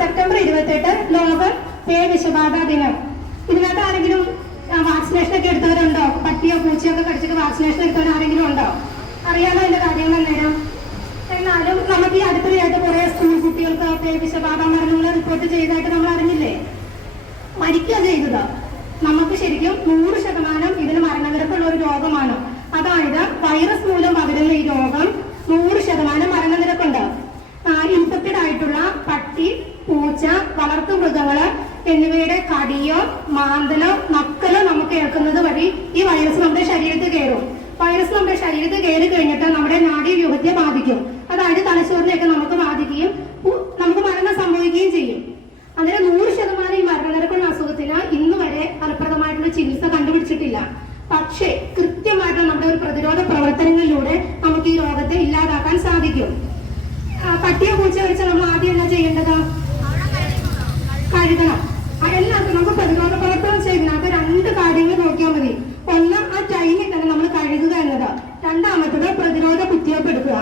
September 28 ലോക പേവിഷബാധ ദിനം. ഇതിനകത്ത് ആരെങ്കിലും വാക്സിനേഷൻ ഒക്കെ എടുത്തവരുണ്ടോ? പട്ടിയോ പൂച്ചയോ ഒക്കെ കടിച്ചിട്ട് വാക്സിനേഷൻ എടുത്തവർ ആരെങ്കിലും ഉണ്ടോ? അറിയാമോ അതിന്റെ കാര്യങ്ങൾ നേരം? എന്നാലും നമുക്ക് ഈ അടുത്തിടെയായിട്ട് കുറെ സ്കൂൾ കുട്ടികൾക്ക് പേവിഷബാധ മരണങ്ങൾ റിപ്പോർട്ട് ചെയ്തതായിട്ട് നമ്മൾ അറിഞ്ഞില്ലേ? മരിക്കുക ചെയ്തത്. നമുക്ക് ശരിക്കും 100% ഇതിന് മരണനിരക്കുള്ള ഒരു രോഗമാണ്. അതായത് വൈറസ് മൂലം പകരുന്ന ഈ രോഗം 100% മരണനിരക്കുണ്ട്. ഇൻഫെക്റ്റഡ് ആയിട്ടുള്ള പട്ടി, പൂച്ച, വളർത്തു മൃഗങ്ങള് എന്നിവയുടെ കടിയോ മാന്തലോ നക്കലോ നമുക്ക് ഏൽക്കുന്നത് വഴി ഈ വൈറസ് നമ്മുടെ ശരീരത്തിൽ കയറും. വൈറസ് നമ്മുടെ ശരീരത്തിൽ കയറി കഴിഞ്ഞിട്ട് നമ്മുടെ നാഡീവ്യൂഹത്തെ ബാധിക്കും. അതായത് തലച്ചോറിനെയൊക്കെ നമുക്ക് ബാധിക്കുകയും നമുക്ക് മരണം സംഭവിക്കുകയും ചെയ്യും. അങ്ങനെ 100% ഈ മരണനിരക്കുള്ള അസുഖത്തിന് ഇന്ന് വരെ ഫലപ്രദമായിട്ടുള്ള ചികിത്സ കണ്ടുപിടിച്ചിട്ടില്ല. പക്ഷേ കൃത്യമായിട്ടുള്ള നമ്മുടെ ഒരു പ്രതിരോധ പ്രവർത്തനങ്ങളിലൂടെ നമുക്ക് ഈ രോഗത്തെ ഇല്ലാതാക്കാൻ സാധിക്കും. പട്ടിയോ പൂച്ച കഴിച്ചാൽ നമ്മൾ ആദ്യം എന്താ ചെയ്യേണ്ടത്? കഴുകണം. എല്ലാവർക്കും നമുക്ക് പ്രതിരോധ പ്രവർത്തനം ചെയ്യുന്നതിനകത്ത് 2 കാര്യങ്ങൾ നോക്കിയാൽ മതി. ഒന്ന്, ആ ടൈമിൽ തന്നെ നമ്മൾ കഴുകുക എന്നത്. രണ്ടാമത്തത് പ്രതിരോധ കുത്തിവയ്പ്പ് എടുക്കുക.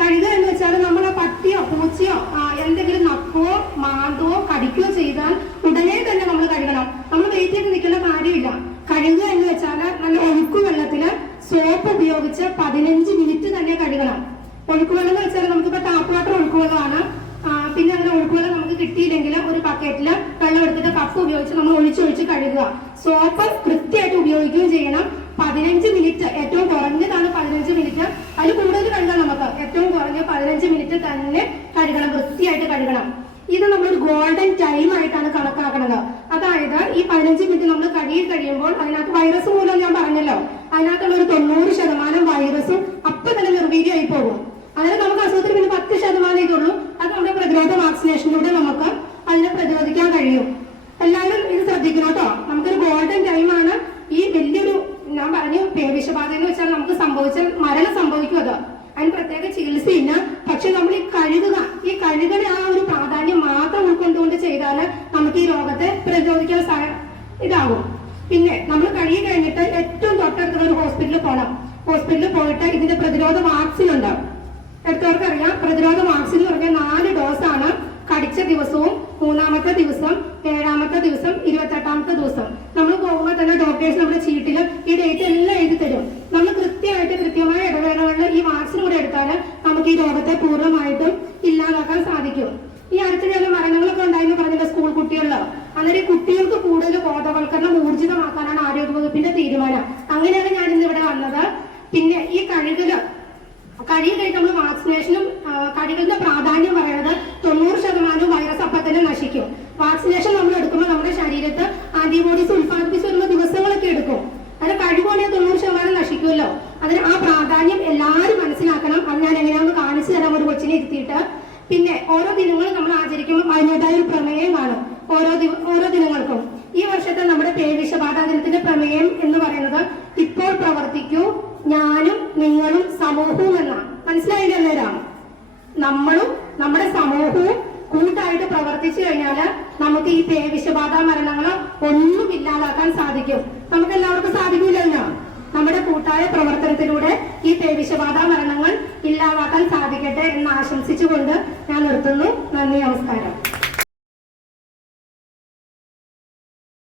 കഴുകുക എന്ന് വെച്ചാൽ നമ്മൾ പട്ടിയോ പൂച്ചയോ എന്തെങ്കിലും നക്കുകയോ മാന്തോ കടിക്കുകയോ ചെയ്താൽ ഉടനെ തന്നെ നമ്മൾ കഴുകണം. നമ്മൾ വെയിറ്റ് ചെയ്ത് നിൽക്കേണ്ട കാര്യമില്ല. കഴുകുക എന്ന് വെച്ചാൽ നല്ല ഒഴുക്കുവെള്ളത്തില് സോപ്പ് ഉപയോഗിച്ച് 15 മിനിറ്റ് തന്നെ കഴുകണം. ഒഴുക്കുവെള്ളം എന്ന് വെച്ചാൽ നമുക്കിപ്പോ ടാപ്പ് വാട്ടർ ഒഴുക്കുവെള്ളമാണ്. പിന്നെ അങ്ങനെ ഒഴുക്കുവെള്ളം നമുക്ക് കിട്ടിയില്ലെങ്കിൽ ഒരു ബക്കറ്റില് വെള്ളം എടുത്തിട്ട് കപ്പ് ഉപയോഗിച്ച് നമ്മൾ ഒഴിച്ചൊഴിച്ച് കഴുകുക. സോപ്പ് കൃത്യമായിട്ട് ഉപയോഗിക്കുകയും ചെയ്യണം. 15 മിനിറ്റ്, ഏറ്റവും കുറഞ്ഞതാണ് 15 മിനിറ്റ്. അതിൽ കൂടുതൽ കഴുകാം നമുക്ക്. ഏറ്റവും കുറഞ്ഞ 15 മിനിറ്റ് തന്നെ കഴുകണം, വൃത്തിയായിട്ട് കഴുകണം. ഇത് നമ്മളൊരു ഗോൾഡൻ ടൈം ആയിട്ടാണ് കണക്കാക്കുന്നത്. അതായത് ഈ 15 മിനിറ്റ് നമ്മൾ കഴുകി കഴിയുമ്പോൾ അതിനകത്ത് വൈറസ് മൂലം ഞാൻ പറഞ്ഞല്ലോ, അതിനകത്തുള്ള ഒരു 90% വൈറസും അപ്പൊ തന്നെ നിർവീര്യമായി പോകും. അതിന് നമുക്ക് അസുഖത്തിന് പിന്നെ 10% ഇതുള്ളൂ. അത് നമ്മുടെ പ്രതിരോധ വാക്സിനേഷനിലൂടെ നമുക്ക് അതിനെ പ്രതിരോധിക്കാൻ കഴിയും. എല്ലാവരും ഇത് ശ്രദ്ധിക്കണം കേട്ടോ. നമുക്കൊരു ഗോൾഡൻ ടൈമാണ്. ഈ വലിയൊരു ഞാൻ പറഞ്ഞു പേവിഷബാധ എന്ന് വെച്ചാൽ നമുക്ക് സംഭവിച്ചാൽ മരണം സംഭവിക്കും. അതിന് പ്രത്യേക ചികിത്സയില്ല. പക്ഷെ നമ്മൾ ഈ കഴുകണ ആ ഒരു പ്രാധാന്യം മാത്രം ഉൾക്കൊണ്ടുകൊണ്ട് ചെയ്താൽ നമുക്ക് ഈ രോഗത്തെ പ്രതിരോധിക്കാൻ ഇതാകും. പിന്നെ നമ്മൾ കഴുകി കഴിഞ്ഞിട്ട് ഏറ്റവും തൊട്ടടുത്തുള്ള ഒരു ഹോസ്പിറ്റലിൽ പോകണം. ഹോസ്പിറ്റലിൽ പോയിട്ട് ഇതിന്റെ പ്രതിരോധ വാക്സിൻ ഉണ്ട്. എടുത്തവർക്ക് അറിയാം. പ്രതിരോധ വാക്സിൻ എന്ന് പറഞ്ഞാൽ 4 ഡോസാണ്. കടിച്ച ദിവസവും 3-ാമത്തെ ദിവസം, 7-ാമത്തെ ദിവസം, 28-ാമത്തെ ദിവസം. നമ്മൾ പോകുമ്പോൾ തന്നെ ഡോക്ടേഴ്സ് നമ്മുടെ ചീട്ടിൽ ഈ ഡേറ്റ് എല്ലാം എഴുതി തരും. നമ്മൾ കൃത്യമായ ഇടവേളകളിൽ ഈ വാക്സിൻ കൂടെ എടുത്താൽ നമുക്ക് ഈ രോഗത്തെ പൂർണ്ണമായിട്ടും ഇല്ലാതാക്കാൻ സാധിക്കും. ഈ അടുത്തിടെ മരണങ്ങളൊക്കെ ഉണ്ടായെന്ന് പറഞ്ഞില്ല സ്കൂൾ കുട്ടികളില്. അന്നേരം കുട്ടികൾക്ക് കൂടുതൽ ബോധവൽക്കരണം ഊർജിതമാക്കാനാണ് ആരോഗ്യ വകുപ്പിന്റെ തീരുമാനം. അങ്ങനെയാണ് ഞാൻ ഇന്ന് ഇവിടെ വന്നത്. പിന്നെ ഈ കഴുകി കഴിഞ്ഞ് നമ്മൾ വാക്സിനേഷനും കഴുകലിന്റെ പ്രാധാന്യം പറയുന്നത് 90% വൈറസ് അപ്പം തന്നെ നശിക്കും. വാക്സിനേഷൻ നമ്മൾ എടുക്കുമ്പോൾ നമ്മുടെ ശരീരത്ത് ആന്റിബോഡീസ് ഉത്പാദിപ്പിച്ച് വരുന്ന ദിവസങ്ങളൊക്കെ എടുക്കും. അത് കഴുകുവാണെങ്കിൽ 90% നശിക്കുമല്ലോ. അതിന് ആ പ്രാധാന്യം എല്ലാവരും മനസ്സിലാക്കണം. അത് ഞാൻ എങ്ങനെയാണെന്ന് കാണിച്ചു തരാം ഒരു കൊച്ചിനെ ഇരുത്തിയിട്ട്. പിന്നെ ഓരോ ദിനങ്ങളും നമ്മൾ ആചരിക്കുമ്പോൾ അതിൻ്റെതായ ഒരു പ്രമേയം കാണും ഓരോ ദിനങ്ങൾക്കും. ഈ വർഷത്തെ നമ്മുടെ പേവിഷബാധ ദിനത്തിന്റെ പ്രമേയം എന്ന് പറയുന്നത് ഇപ്പോൾ പ്രവർത്തിക്കൂ, ഞാനും നിങ്ങളും സമൂഹവും എന്നാണ്. മനസ്സിലായില്ല? അന്നേരം നമ്മളും നമ്മുടെ സമൂഹവും കൂട്ടായിട്ട് പ്രവർത്തിച്ചു കഴിഞ്ഞാൽ നമുക്ക് ഈ പേവിഷബാധ മരണങ്ങളോ ഒന്നും ഇല്ലാതാക്കാൻ സാധിക്കും. നമുക്ക് എല്ലാവർക്കും സാധിക്കില്ലല്ലോ. നമ്മുടെ കൂട്ടായ പ്രവർത്തനത്തിലൂടെ ഈ പേവിഷബാധ മരണങ്ങൾ ഇല്ലാതാക്കാൻ സാധിക്കട്ടെ എന്ന് ആശംസിച്ചുകൊണ്ട് ഞാൻ നിർത്തുന്നു. നന്ദി, നമസ്കാരം.